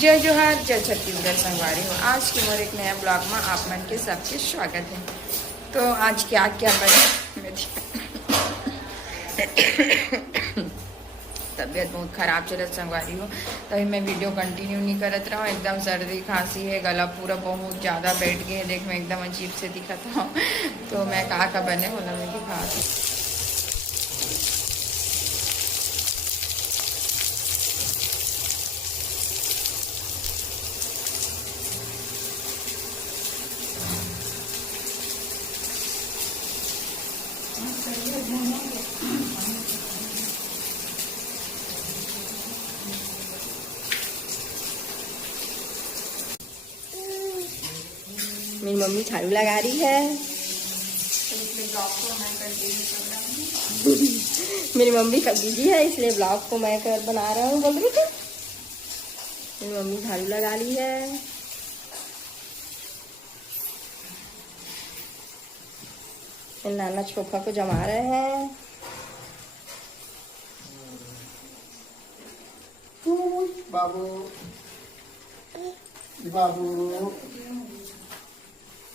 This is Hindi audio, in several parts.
जय जोहार जय छत्तीसगढ़ संगवारी हो। आज के मोर एक नया ब्लॉग में आप मन के सबके स्वागत है। तो आज क्या क्या बने मेरी तबीयत बहुत ख़राब चलत संगवारी हो, तभी मैं वीडियो कंटिन्यू नहीं करत रहा। एकदम सर्दी खांसी है, गला पूरा बहुत ज़्यादा बैठ गए, देख मैं एकदम अजीब से दिखत हूँ। तो मैं का बने बोला मैं दिखा। मेरी मम्मी झाड़ू लगा रही है। मेरी मम्मी कब बिजी है इसलिए ब्लॉग को मैं कर बना रहा हूँ, बोल रही थी। मेरी मम्मी झाड़ू लगा ली है। नाना छोफा को जमा रहे हैं। बाबू बाबू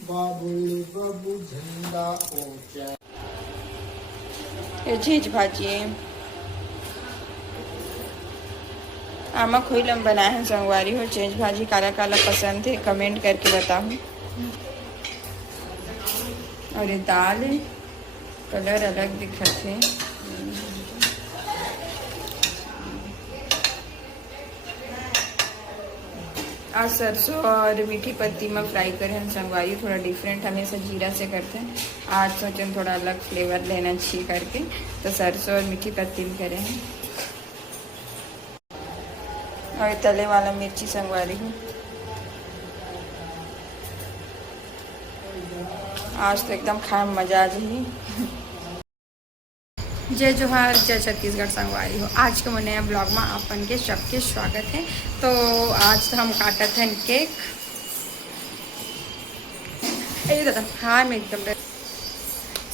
बाबू बाबू झंडा ऊंचा। ये चीज भाजी आमा खोइलम बनाए हैं संगवारी हो। चीज भाजी काला काला पसंद है, कमेंट करके बताओ। और ये दाल है, कलर अलग दिखत है। आज सरसों और मीठी पत्ती में फ्राई करें हम संगवारी, थोड़ा डिफरेंट, हमेशा जीरा से करते हैं। आज सोचे थोड़ा अलग फ्लेवर लेना चाहिए करके, तो सरसों और मीठी पत्ती में करें हैं। और तले वाला मिर्ची संगवारी हूँ। आज तो एकदम खाए में मजा आ जाएगी। जय जोहार जय छत्तीसगढ़ संगवारी हो। आज के नया ब्लॉग में आपन के सबके स्वागत है। तो आज तो हम काटत हैं केक। दादा हाँ मैं एकदम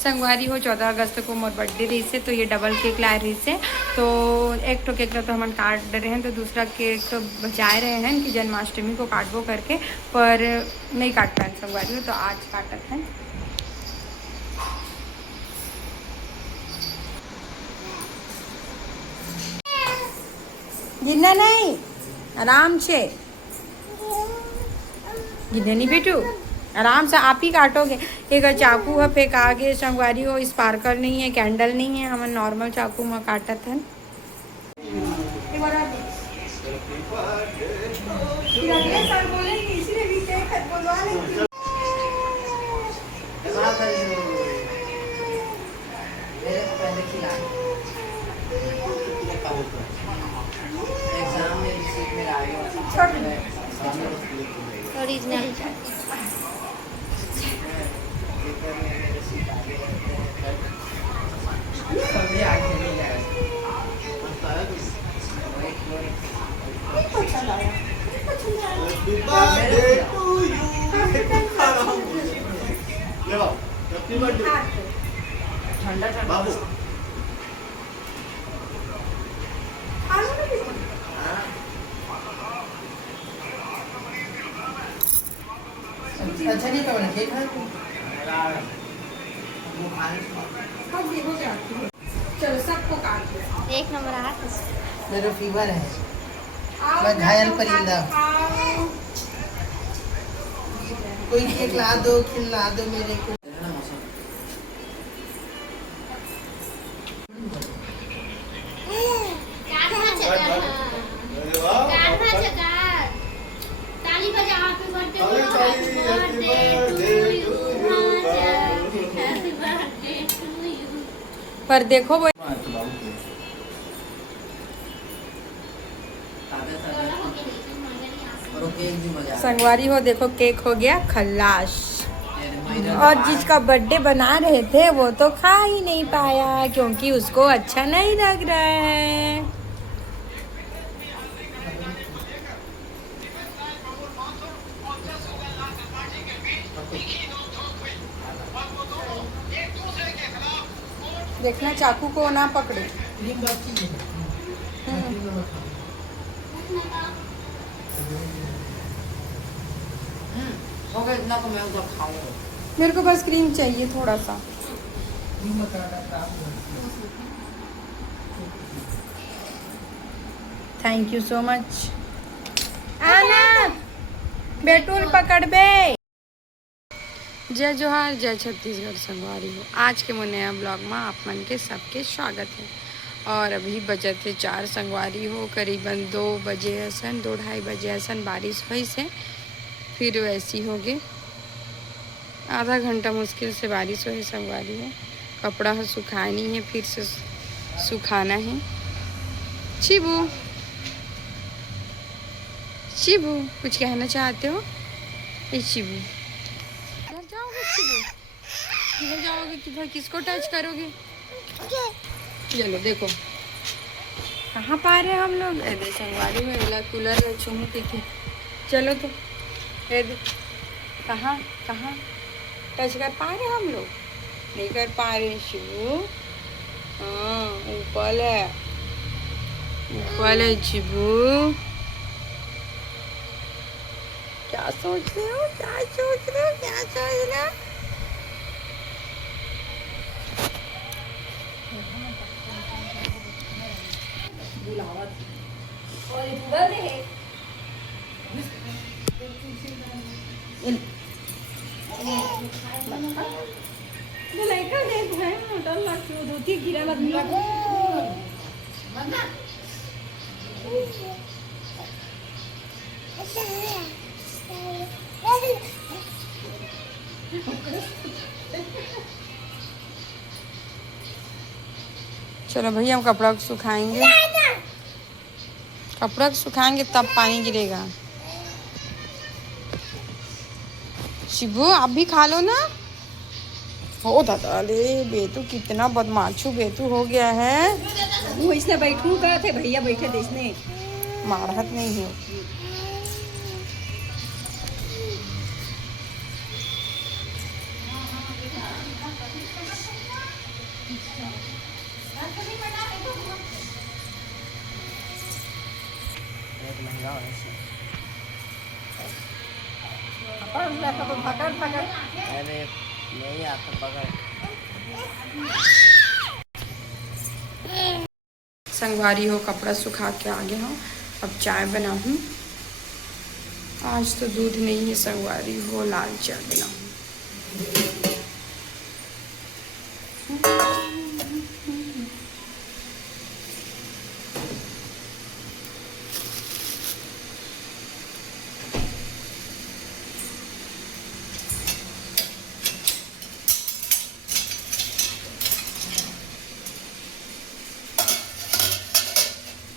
संगवारी हो। 14 अगस्त को मोर बर्थडे रही से, तो ये डबल केक ला रही से। तो एक तो केक तो हम काट रहे हैं, तो दूसरा केक तो बचाए रहे हैं कि जन्माष्टमी को काटबो करके, पर नहीं काट पाए संगवारी हो, तो आज काटत हैं। गिरना नहीं, आराम से गिरना नहीं बेटू, आराम से आप ही काटोगे। एक चाकू है फेंक आगे संगवारी हो, स्पार्कल नहीं है, कैंडल नहीं है, हम नॉर्मल चाकू में काटत हैं। ओरिजिनल बाबू अच्छा नहीं करना ठीक है। चलो सबको काट दो। एक नंबर हाथ मेरा फीवर है, मैं घायल परिंदा। कोई केक ला दो, खिला दो मेरे को। पर देखो वो संगवारी हो, देखो केक हो गया खल्लास। और जिसका बर्थडे बना रहे थे वो तो खा ही नहीं पाया क्योंकि उसको अच्छा नहीं लग रहा है। देखना चाकू को ना पकड़े। हो गया इतना तो मैं उधर खाऊंगा। मेरे को बस क्रीम चाहिए थोड़ा सा। Thank you so much. आना बेटुल पकड़ बे। जय जोहार, जय छत्तीसगढ़ संगवारी हो। आज के मोर नया ब्लॉग में आप मन के सबके स्वागत है। और अभी बजत है 4 संगवारी हो, करीबन 2 बजे असन 2-2:30 बजे असन बारिश हुई से फिर वैसी होगी। आधा घंटा मुश्किल से बारिश हुई संगवारी है। कपड़ा है सुखानी है, फिर से सुखाना है। शिबू शिबू कुछ कहना चाहते हो? ए शिबू किधर जाओगे? शिबू किधर जाओगे? किधर किसको टच करोगे? चलो देखो कहाँ पा रहे हैं हम लोग। अरे संगवारी में मिला कूलर में छूने की। चलो तो कहाँ कहाँ टच कर पा रहे हम लोग? नहीं कर पा रहे शिबू। हाँ ऊपर है शिबू। क्या सोच रहे हो? क्या सोच रहे हो? क्या सोच रहे हो? चलो भैया हम कपड़ा को सुखाएंगे। कपड़ा को सुखाएंगे तब पानी गिरेगा। शिबू आप भी खा लो ना। हो दादा ले बेतू कितना बदमाशू बेतू हो गया है। वो इसने बैठू का थे भैया बैठे थे इसने मारहत नहीं है। पकड़ पकड़। अरे नहीं आता पकड़। संगवारी हो कपड़ा सुखा के आ गया हूँ। अब चाय बनाऊँ। आज तो दूध नहीं है संगवारी हो, लाल चाय बनाऊँ।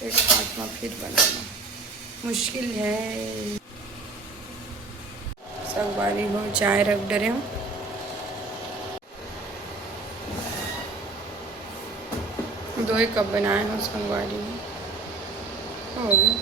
एक हाथ में फिर बनाना मुश्किल है। संगवारी हो चाय रख डरे हूँ। दो ही कप बनाए हो संगवारी में हो गए।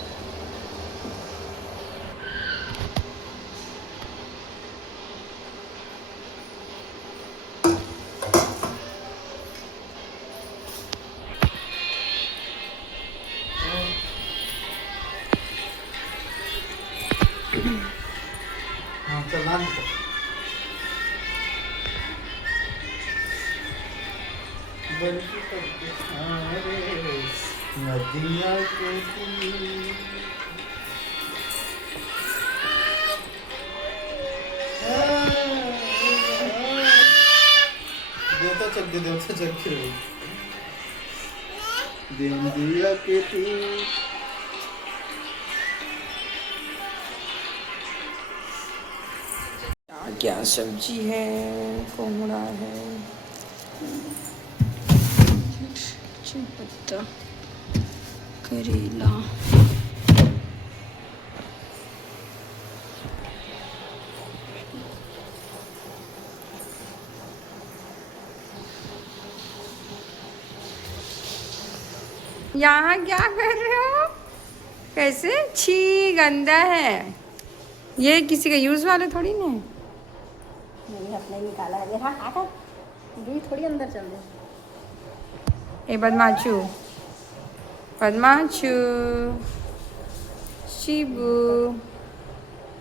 हाँ चल नाम नदिया के देवता चक फिर दिया के क्या सब्जी है? कोहड़ा है, पत्ता, करेला। यहाँ क्या कर रहे हो? कैसे? छी गंदा है ये। किसी का यूज वाले थोड़ी ना है। मैंने अपना ही निकाला है। हाँ आकर दूध थोड़ी अंदर चल रहे। ए बदमाशू बदमाशू शिबू